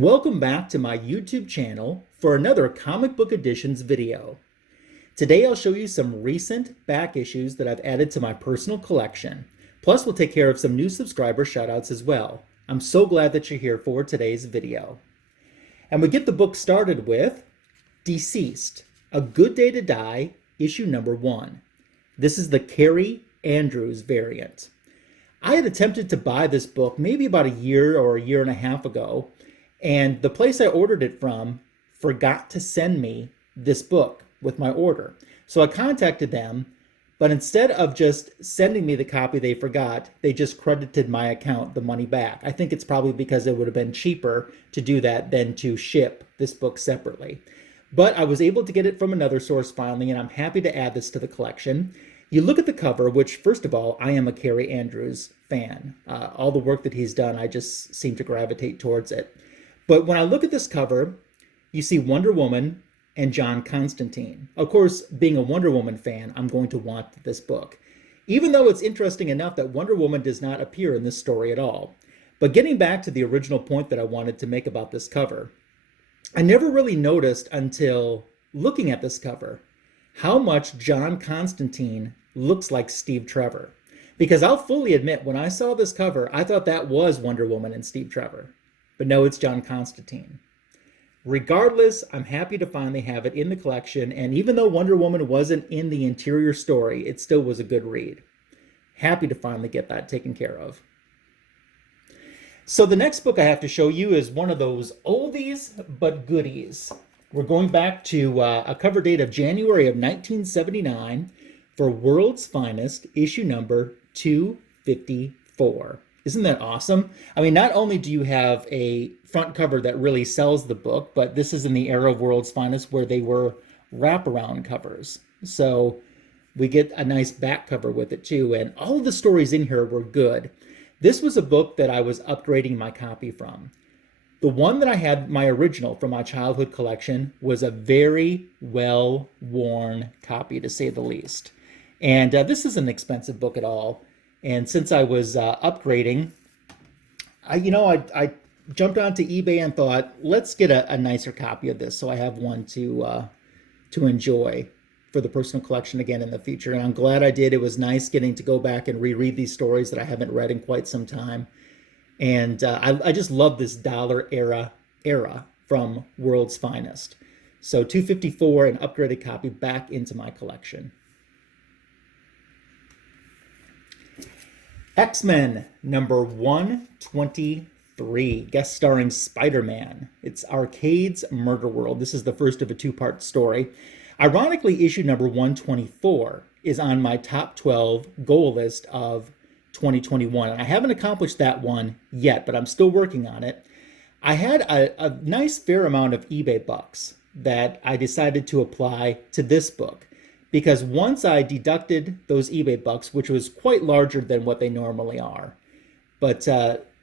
Welcome back to my YouTube channel for another Comic Book Editions video. Today I'll show you some recent back issues that I've added to my personal collection. Plus we'll take care of some new subscriber shoutouts as well. I'm so glad that you're here for today's video. And we get the book started with DCeased, A Good Day to Die, issue number 1. This is the Carrie Andrews variant. I had attempted to buy this book maybe about a year or a year and a half ago, and the place I ordered it from forgot to send me this book with my order. So I contacted them, but instead of just sending me the copy they forgot, they just credited my account the money back. I think it's probably because it would have been cheaper to do that than to ship this book separately. But I was able to get it from another source finally, and I'm happy to add this to the collection. You look at the cover, which, first of all, I am a Carrie Andrews fan. All the work that he's done, I just seem to gravitate towards it. But when I look at this cover, you see Wonder Woman and John Constantine. Of course, being a Wonder Woman fan, I'm going to want this book. Even though it's interesting enough that Wonder Woman does not appear in this story at all. But getting back to the original point that I wanted to make about this cover, I never really noticed until looking at this cover how much John Constantine looks like Steve Trevor. Because I'll fully admit, when I saw this cover, I thought that was Wonder Woman and Steve Trevor. But no, it's John Constantine. Regardless, I'm happy to finally have it in the collection, and even though Wonder Woman wasn't in the interior story, it still was a good read. Happy to finally get that taken care of. So the next book I have to show you is one of those oldies but goodies. We're going back to a cover date of January of 1979 for World's Finest, issue number 254. Isn't that awesome? I mean, not only do you have a front cover that really sells the book, but this is in the era of World's Finest where they were wraparound covers. So we get a nice back cover with it too, and all of the stories in here were good. This was a book that I was upgrading my copy from. The one that I had, my original from my childhood collection, was a very well-worn copy, to say the least. And this isn't an expensive book at all. And since I was upgrading, I jumped onto eBay and thought, let's get a nicer copy of this so I have one to enjoy for the personal collection again in the future. And I'm glad I did. It was nice getting to go back and reread these stories that I haven't read in quite some time. And I just love this dollar era from World's Finest. So 254, an upgraded copy back into my collection. X-Men number 123, guest starring Spider-Man. It's Arcade's Murder World. This is the first of a two-part story. Ironically, issue number 124 is on my top 12 goal list of 2021. And I haven't accomplished that one yet, but I'm still working on it. I had a nice fair amount of eBay bucks that I decided to apply to this book. Because once I deducted those eBay bucks, which was quite larger than what they normally are, but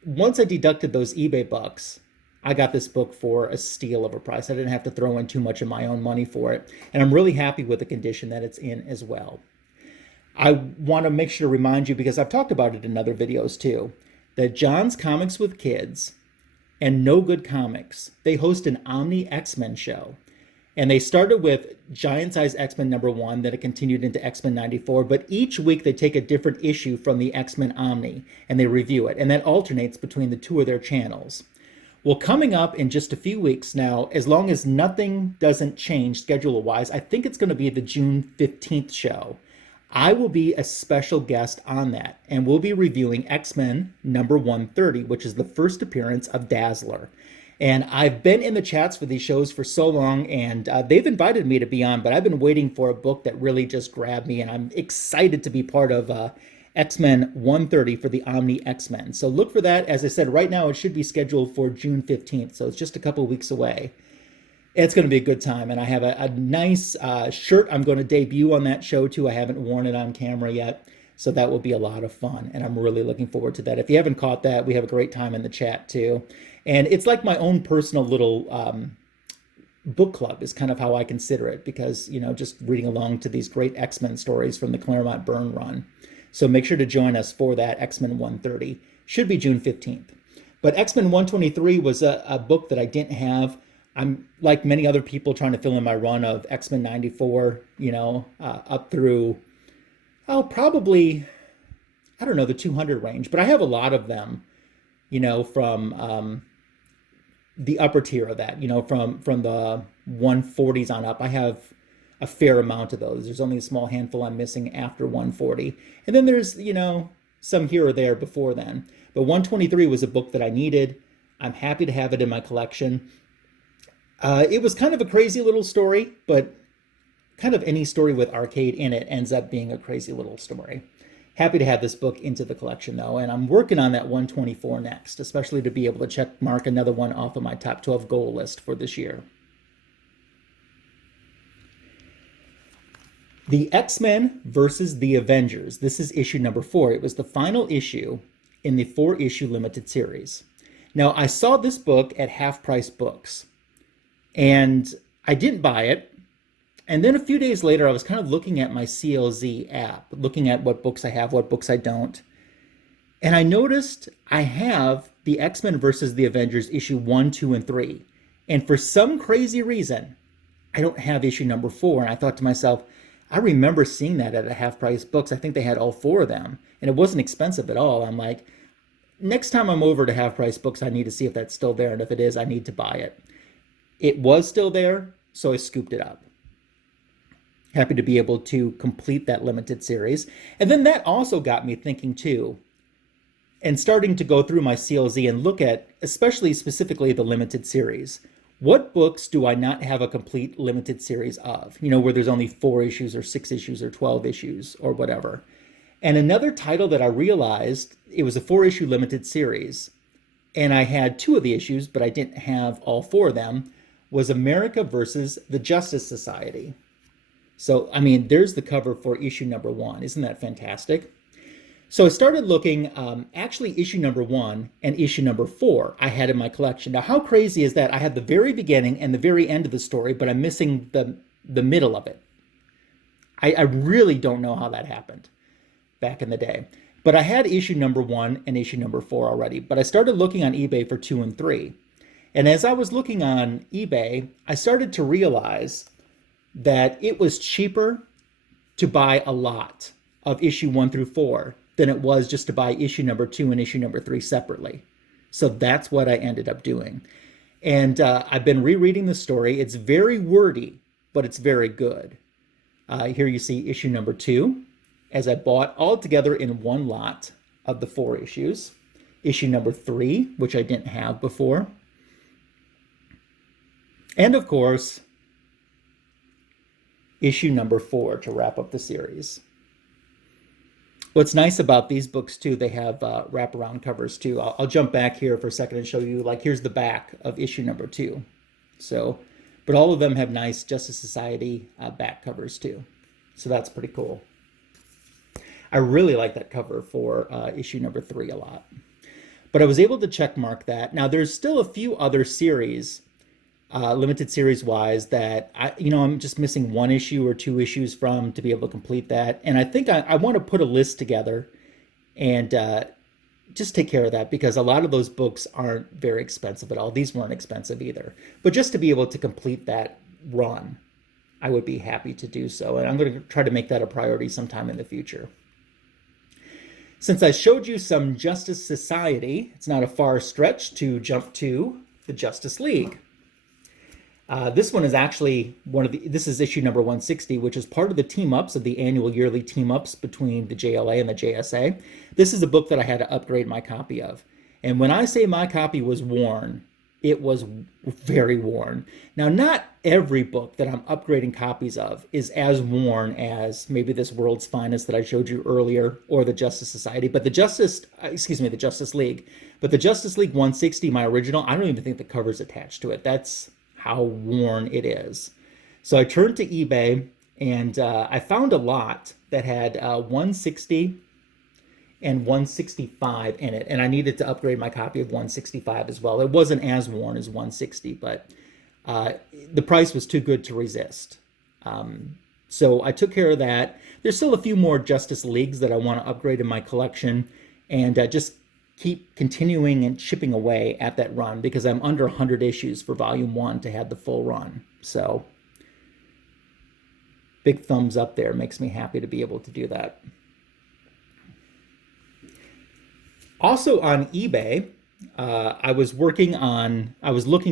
once I deducted those eBay bucks, I got this book for a steal of a price. I didn't have to throw in too much of my own money for it. And I'm really happy with the condition that it's in as well. I want to make sure to remind you, because I've talked about it in other videos too, that John's Comics with Kids and No Good Comics, they host an Omni X-Men show. And they started with Giant Size X-Men number 1, then it continued into X-Men 94. But each week they take a different issue from the X-Men Omni and they review it. And that alternates between the two of their channels. Well, coming up in just a few weeks now, as long as nothing doesn't change schedule-wise, I think it's going to be the June 15th show. I will be a special guest on that. And we'll be reviewing X-Men number 130, which is the first appearance of Dazzler. And I've been in the chats for these shows for so long, and they've invited me to be on, but I've been waiting for a book that really just grabbed me, and I'm excited to be part of X-Men 130 for the Omni X-Men. So look for that. As I said, right now it should be scheduled for June 15th, so it's just a couple weeks away. It's going to be a good time, and I have a nice shirt I'm going to debut on that show, too. I haven't worn it on camera yet, so that will be a lot of fun, and I'm really looking forward to that. If you haven't caught that, we have a great time in the chat, too. And it's like my own personal little book club is kind of how I consider it, because, you know, just reading along to these great X-Men stories from the Claremont Byrne run. So make sure to join us for that X-Men 130. Should be June 15th. But X-Men 123 was a book that I didn't have. I'm like many other people trying to fill in my run of X-Men 94, up through, probably, I don't know, the 200 range. But I have a lot of them, from the upper tier of that, from the 140s on up. I have a fair amount of those. There's only a small handful I'm missing after 140. And then there's, some here or there before then. But 123 was a book that I needed. I'm happy to have it in my collection. It was kind of a crazy little story, but kind of any story with arcade in it ends up being a crazy little story. Happy to have this book into the collection, though, and I'm working on that 124 next, especially to be able to check mark another one off of my top 12 goal list for this year. The X-Men versus the Avengers. This is issue number 4. It was the final issue in the 4-issue limited series. Now, I saw this book at Half Price Books, and I didn't buy it. And then a few days later, I was kind of looking at my CLZ app, looking at what books I have, what books I don't. And I noticed I have the X-Men versus the Avengers issue 1, 2, and 3. And for some crazy reason, I don't have issue number 4. And I thought to myself, I remember seeing that at a Half Price Books. I think they had all 4 of them. And it wasn't expensive at all. I'm like, next time I'm over to Half Price Books, I need to see if that's still there. And if it is, I need to buy it. It was still there, so I scooped it up. Happy to be able to complete that limited series. And then that also got me thinking too, and starting to go through my CLZ and look at, especially specifically the limited series. What books do I not have a complete limited series of? Where there's only 4 issues or 6 issues or 12 issues or whatever. And another title that I realized, it was a 4-issue limited series, and I had 2 of the issues, but I didn't have all 4 of them, was America versus the Justice Society. So, there's the cover for issue number 1. Isn't that fantastic? So I started looking, actually issue number 1 and issue number 4 I had in my collection. Now, how crazy is that? I have the very beginning and the very end of the story, but I'm missing the middle of it. I really don't know how that happened back in the day. But I had issue number 1 and issue number 4 already. But I started looking on eBay for 2 and 3. And as I was looking on eBay, I started to realize that it was cheaper to buy a lot of issue 1 through 4 than it was just to buy issue number 2 and issue number 3 separately. So that's what I ended up doing. And I've been rereading the story. It's very wordy, but it's very good. Here you see issue number 2, as I bought all together in one lot of the 4 issues. Issue number 3, which I didn't have before. And of course, issue number 4 to wrap up the series. What's nice about these books too, they have wraparound covers too. I'll jump back here for a second and show you, here's the back of issue number 2. So, but all of them have nice Justice Society back covers too. So that's pretty cool. I really like that cover for issue number 3 a lot. But I was able to check mark that. Now there's still a few other series, limited series wise, that I'm just missing 1 issue or 2 issues from to be able to complete that. And I think I want to put a list together and just take care of that, because a lot of those books aren't very expensive at all. These weren't expensive either. But just to be able to complete that run, I would be happy to do so. And I'm going to try to make that a priority sometime in the future. Since I showed you some Justice Society, it's not a far stretch to jump to the Justice League. This one is actually this is issue number 160, which is part of the team-ups of the annual yearly team-ups between the JLA and the JSA. This is a book that I had to upgrade my copy of. And when I say my copy was worn, it was very worn. Now, not every book that I'm upgrading copies of is as worn as maybe this World's Finest that I showed you earlier, or the Justice Society, but the Justice League. But the Justice League 160, my original, I don't even think the cover's attached to it. That's how worn it is. So I turned to eBay and I found a lot that had 160 and 165 in it, and I needed to upgrade my copy of 165 as well. It wasn't as worn as 160, but the price was too good to resist. So I took care of that. There's still a few more Justice Leagues that I want to upgrade in my collection, and just keep continuing and chipping away at that run because I'm under 100 issues for volume 1 to have the full run. So big thumbs up there. Makes me happy to be able to do that. Also on eBay, I was looking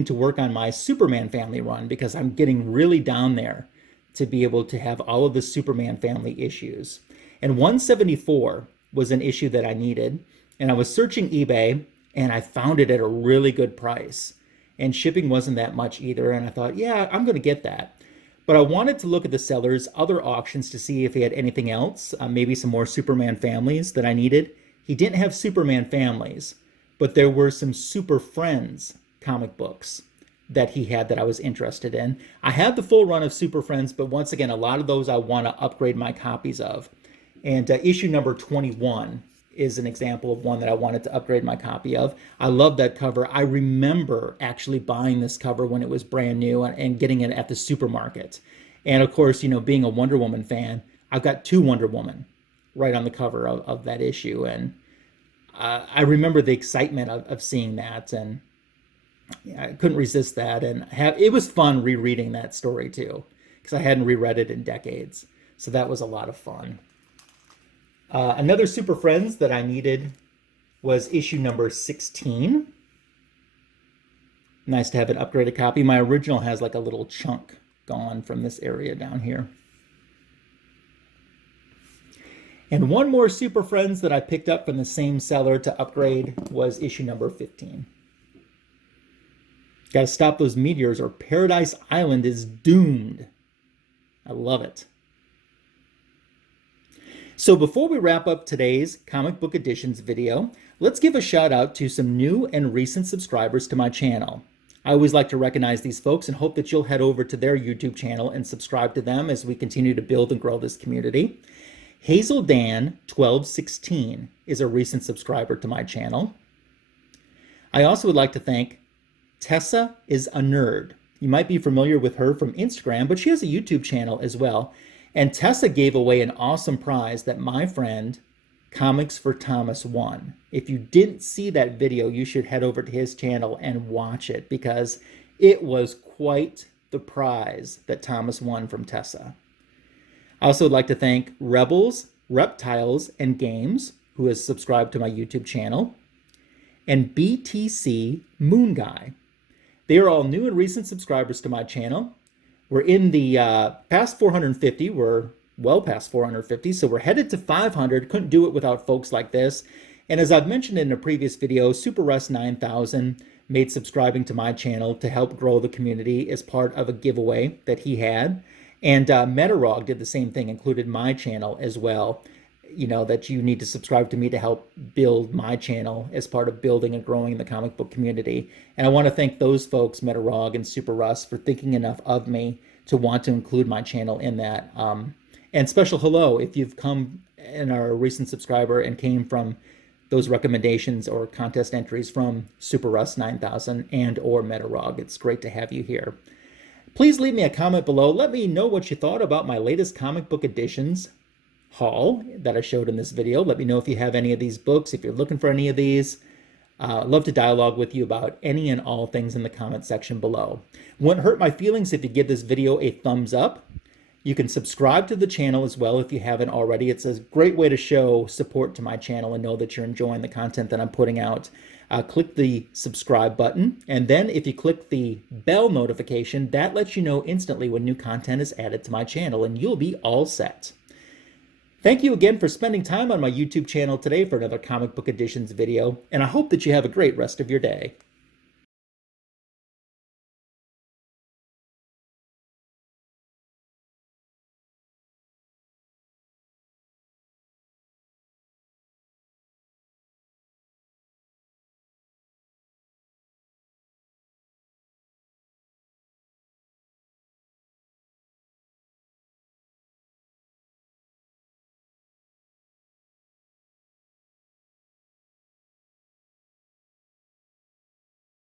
to work on my Superman family run because I'm getting really down there to be able to have all of the Superman family issues. And 174 was an issue that I needed. And I was searching eBay and I found it at a really good price. And shipping wasn't that much either. And I thought, yeah, I'm going to get that. But I wanted to look at the seller's other auctions to see if he had anything else, maybe some more Superman families that I needed. He didn't have Superman families, but there were some Super Friends comic books that he had that I was interested in. I had the full run of Super Friends, but once again, a lot of those I want to upgrade my copies of. And issue number 21 is an example of one that I wanted to upgrade my copy of. I love that cover. I remember actually buying this cover when it was brand new and getting it at the supermarket. And of course, you know, being a Wonder Woman fan, I've got 2 Wonder Woman right on the cover of that issue. And I remember the excitement of seeing that, and I couldn't resist that. And it was fun rereading that story too, because I hadn't reread it in decades. So that was a lot of fun. Another Super Friends that I needed was issue number 16. Nice to have an upgraded copy. My original has like a little chunk gone from this area down here. And one more Super Friends that I picked up from the same seller to upgrade was issue number 15. Got to stop those meteors or Paradise Island is doomed. I love it. So before we wrap up today's Comic Book Editions video, let's give a shout out to some new and recent subscribers to my channel. I always like to recognize these folks and hope that you'll head over to their YouTube channel and subscribe to them as we continue to build and grow this community. Hazel Dan 1216 is a recent subscriber to my channel. I also would like to thank Tessa is a Nerd. You might be familiar with her from Instagram, but she has a YouTube channel as well. And Tessa gave away an awesome prize that my friend Comics for Thomas won. If you didn't see that video, you should head over to his channel and watch it because it was quite the prize that Thomas won from Tessa. I also would like to thank Rebels, Reptiles, and Games, who has subscribed to my YouTube channel, and BTC Moon Guy. They are all new and recent subscribers to my channel. We're in the past 450. We're well past 450, so we're headed to 500. Couldn't do it without folks like this. And as I've mentioned in a previous video, Super Russ 9000 made subscribing to my channel to help grow the community as part of a giveaway that he had. And Metarog did the same thing, included my channel as well. You know, that you need to subscribe to me to help build my channel as part of building and growing the comic book community. And I want to thank those folks, Metarog and Super Russ, for thinking enough of me to want to include my channel in that. And special hello if you've come and are a recent subscriber and came from those recommendations or contest entries from Super Russ 9000 and or Metarog. It's great to have you here. Please leave me a comment below. Let me know what you thought about my latest Comic Book Editions haul that I showed in this video. Let me know if you have any of these books, if you're looking for any of these. I'd love to dialogue with you about any and all things in the comment section below. Wouldn't hurt my feelings if you give this video a thumbs up. You can subscribe to the channel as well if you haven't already. It's a great way to show support to my channel and know that you're enjoying the content that I'm putting out. Click the subscribe button, and then if you click the bell notification, that lets you know instantly when new content is added to my channel, and you'll be all set. Thank you again for spending time on my YouTube channel today for another Comic Book Editions video, and I hope that you have a great rest of your day.